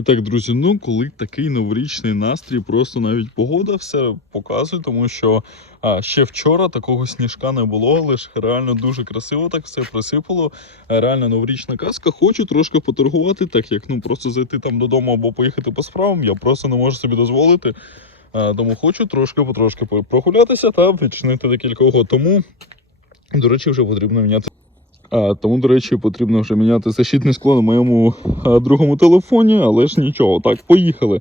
І так, друзі, ну коли такий новорічний настрій, просто навіть погода все показує, тому що а, ще вчора такого сніжка не було, ж реально дуже красиво так все присипало. Реально новорічна казка. Хочу трошки поторгувати, так як ну просто зайти там додому або поїхати по справам, я просто не можу собі дозволити. А, тому хочу трошки потрошки прогулятися та відчинити декілька. Тому, до речі, вже потрібно міняти. Тому, до речі, потрібно вже міняти защитне скло на моєму другому телефоні, але ж нічого. Так, поїхали.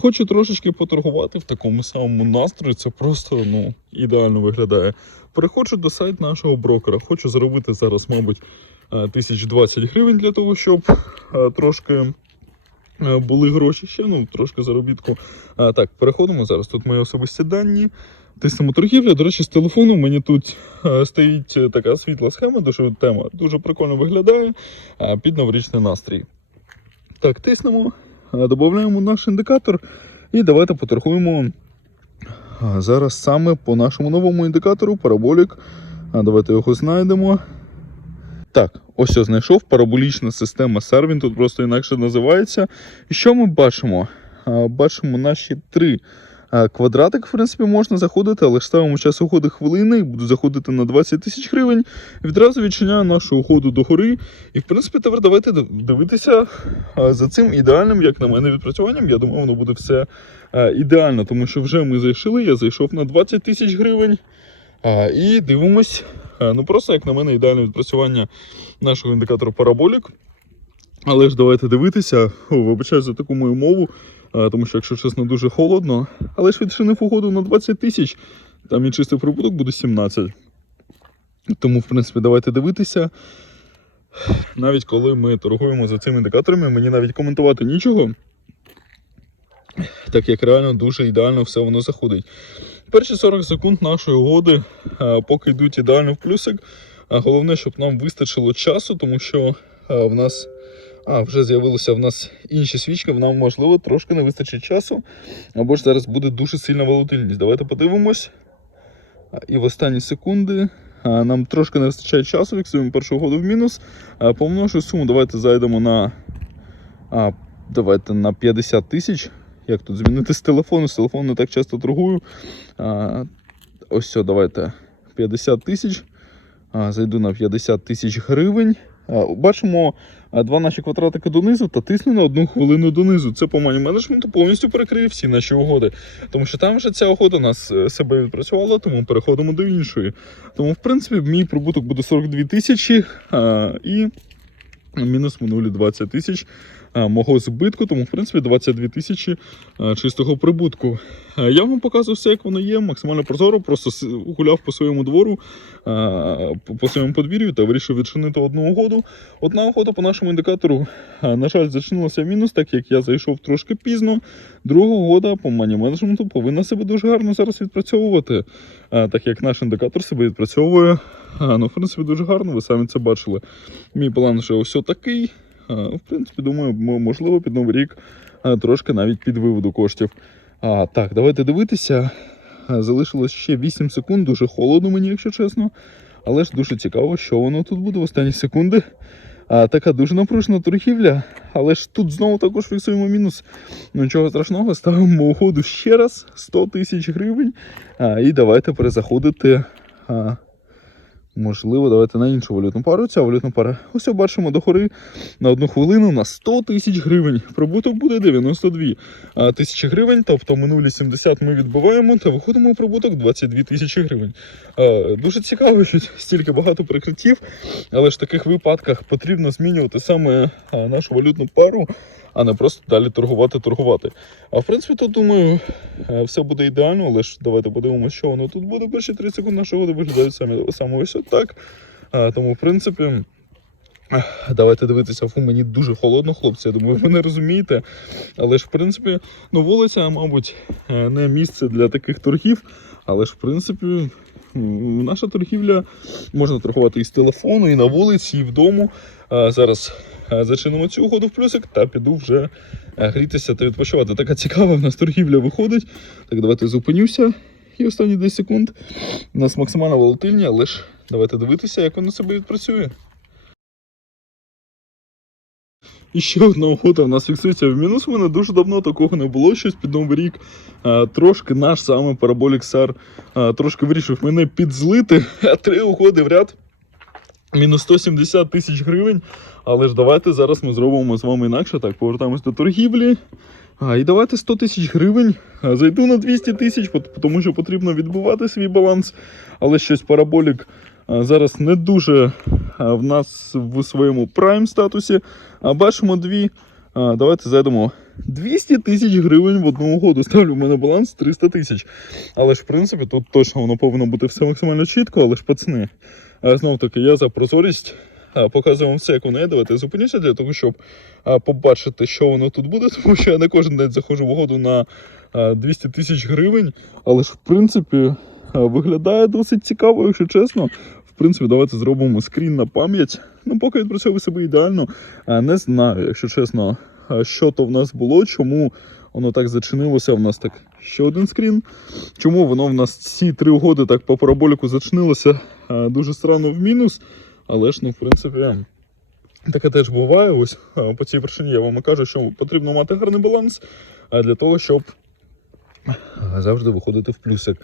Хочу трошечки поторгувати в такому самому настрої. Це просто ну, ідеально виглядає. Переходжу до сайту нашого брокера. Хочу заробити зараз, мабуть, а, 1020 гривень для того, щоб трошки були гроші ще, ну, трошки заробітку. Так, переходимо зараз. Тут мої особисті дані. Тиснемо торгівля. До речі, з телефону мені тут е, стоїть е, така світла схема, дуже тема дуже прикольно виглядає е, під новорічний настрій. Так, тиснемо, додаємо наш індикатор і давайте поторгуємо зараз саме по нашому новому індикатору параболік. Давайте його знайдемо. Так, ось я знайшов параболічна система SAR, він тут просто інакше називається. І що ми бачимо? Бачимо наші три квадратик, в принципі, можна заходити, але ж ставимо час уходи хвилини, буду заходити на 20 тисяч гривень. Відразу відчиняю нашу уходу до гори. І, в принципі, тепер давайте дивитися за цим ідеальним, як на мене, відпрацюванням. Я думаю, воно буде все ідеально, тому що вже ми зайшли, я зайшов на 20 тисяч гривень. І дивимось, ну просто як на мене, ідеальне відпрацювання нашого індикатору параболік. Але ж давайте дивитися, вибачаю за таку мою мову, тому що, якщо чесно, дуже холодно. Але ж відчинив угоду на 20 тисяч, там і чистий прибуток буде 17. Тому, в принципі, давайте дивитися. Навіть коли ми торгуємо за цими індикаторами, мені навіть коментувати нічого. Так як реально дуже ідеально все воно заходить. Перші 40 секунд нашої угоди поки йдуть ідеально в плюсик. Головне, щоб нам вистачило часу, тому що в нас а, вже з'явилися в нас інші свічки, нам можливо трошки не вистачить часу. Або ж зараз буде дуже сильна волатильність. Давайте подивимось. І в останні секунди нам трошки не вистачає часу, фіксуємо першу угоду в мінус. Помножу суму, давайте зайдемо на, а, давайте на 50 тисяч. Як тут змінити з телефону? З телефону не так часто торгую. А, ось все, давайте 50 тисяч. Зайду на 50 тисяч гривень. А, Бачимо два наші квадратики донизу та тисне на одну хвилину донизу. Це по мані менеджменту повністю перекриє всі наші угоди. Тому що там вже ця угода нас е, себе відпрацювала, тому переходимо до іншої. Тому, в принципі, мій прибуток буде 42 тисячі і мінус минулі 20 тисяч мого збитку, тому, в принципі, 22 тисячі а, чистого прибутку. Я вам показую все, як воно є, максимально прозоро, просто гуляв по своєму двору, по- своєму подвір'ю та вирішив відчинити одну угоду. Одна угода по нашому індикатору, на жаль, зачинилася мінус, так як я зайшов трошки пізно. Друга угода по мані менеджменту повинна себе дуже гарно зараз відпрацьовувати, так як наш індикатор себе відпрацьовує. Ну, в принципі, дуже гарно, ви самі це бачили. Мій план вже ось такий. В принципі, думаю, можливо, під новий рік трошки навіть під виводу коштів. А, так, давайте дивитися. Залишилось ще 8 секунд, дуже холодно мені, якщо чесно. Але ж дуже цікаво, що воно тут буде в останні секунди. А, така дуже напружена торгівля. Але ж тут знову також фіксуємо мінус. Ну нічого страшного, ставимо угоду ще раз 100 тисяч гривень. А, і давайте перезаходити. А, Можливо, давайте на іншу валютну пару. Ця валютна пара. Ось бачимо до гори на одну хвилину на 100 тисяч гривень. Прибуток буде 92 тисячі гривень. Тобто минулі 70 ми відбиваємо та виходимо у прибуток 22 тисячі гривень. Дуже цікаво, що стільки багато прикриттів, але ж в таких випадках потрібно змінювати саме нашу валютну пару, а не просто далі торгувати, торгувати. А в принципі, тут думаю, е, все буде ідеально, але ж давайте подивимося, що воно тут буде. Перші 3 секунди нашого года виглядають самі саме ось отак. А, тому, в принципі, давайте дивитися, фу, мені дуже холодно, хлопці. Я думаю, ви не розумієте. Але ж, в принципі, ну, вулиця, мабуть, е, не місце для таких торгів. Але ж, в принципі, наша торгівля можна торгувати і з телефону, і на вулиці, і вдома. Зараз зачинимо цю угоду в плюсик та піду вже е, грітися та відпочивати. Така цікава в нас торгівля виходить. Так, давайте зупинюся. І останні 10 секунд. У нас максимально волатильні, але ж давайте дивитися, як воно себе відпрацює. І ще одна угода в нас фіксується в мінус. У мене дуже давно такого не було. Щось під новий рік. А, трошки наш саме Parabolic SAR а, трошки вирішив мене підзлити. Три угоди в ряд. Мінус 170 тисяч гривень. Але ж давайте зараз ми зробимо з вами інакше. Так, повертаємось до торгівлі. А, і давайте 100 тисяч гривень. Зайду на 200 тисяч, тому що потрібно відбувати свій баланс. Але щось параболік зараз не дуже в нас в своєму прайм статусі. А бачимо дві. Давайте зайдемо 200 тисяч гривень в одну угоду. Ставлю в мене баланс 300 тисяч. Але ж, в принципі, тут точно воно повинно бути все максимально чітко, але ж пацани. А, знов таки, я за прозорість. Показую вам все, як воно є. Давайте я зупинюся для того, щоб побачити, що воно тут буде, тому що я не кожен день заходжу в угоду на а, 200 тисяч гривень. Але ж, в принципі, виглядає досить цікаво, якщо чесно. Принципі, давайте зробимо скрін на пам'ять. Ну, поки відпрацьовує себе ідеально. Не знаю, якщо чесно, що то в нас було, чому воно так зачинилося. В нас так ще один скрін. Чому воно в нас ці три угоди так по параболіку зачинилося дуже странно в мінус. Але ж, ну, в принципі, таке теж буває. Ось по цій причині я вам кажу, що потрібно мати гарний баланс для того, щоб завжди виходити в плюсик.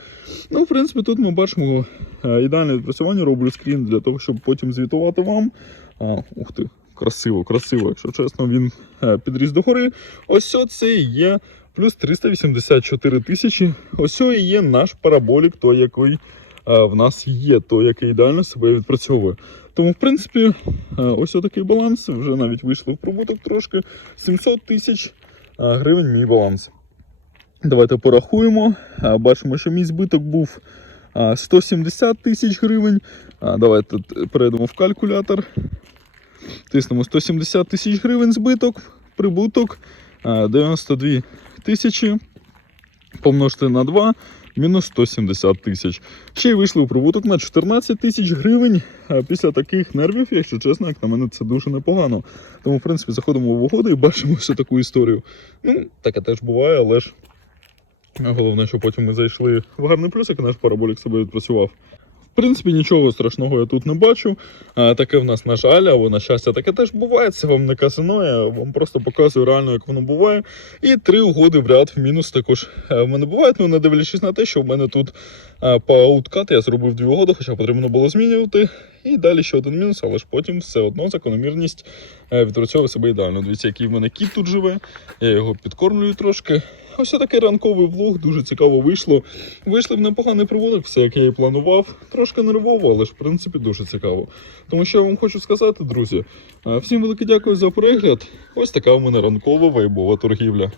Ну, в принципі, тут ми бачимо ідеальне відпрацювання, роблю скрін для того, щоб потім звітувати вам. А, ух ти, красиво, красиво, якщо чесно, він е, підріс до гори. Ось це є плюс 384 тисячі. Ось і є наш параболік, той, який е, в нас є, той, який ідеально себе відпрацьовує. Тому, в принципі, е, ось такий баланс. Вже навіть вийшли в прибуток трошки. 700 тисяч е, гривень мій баланс. Давайте порахуємо. Бачимо, що мій збиток був е, 170 тисяч гривень. Давайте перейдемо в калькулятор. Тиснемо 170 тисяч гривень збиток, прибуток 92 тисячі. Помножити на 2, мінус 170 тисяч. Ще й вийшли у прибуток на 14 тисяч гривень. Після таких нервів, якщо чесно, як на мене, це дуже непогано. Тому, в принципі, заходимо в угоду і бачимо ще таку історію. Ну, таке теж буває, але ж головне, що потім ми зайшли в гарний плюс, як наш параболік себе відпрацював. В принципі, нічого страшного я тут не бачу. А, таке в нас, на жаль, або на щастя, таке теж буває. Це вам не казино, я вам просто показую реально, як воно буває. І три угоди в ряд в мінус також е, в мене бувають. Ну, не дивлячись на те, що в мене тут е, по ауткат я зробив дві угоди, хоча потрібно було змінювати. І далі ще один мінус, але ж потім все одно закономірність е, відпрацьовує себе ідеально. Дивіться, який в мене кіт тут живе. Я його підкормлюю трошки. Ось такий ранковий влог, дуже цікаво вийшло. Вийшли в непоганий проводок, все як я і планував. Трошки нервово, але ж в принципі дуже цікаво. Тому що я вам хочу сказати, друзі, е, всім велике дякую за перегляд. Ось така у мене ранкова вайбова торгівля.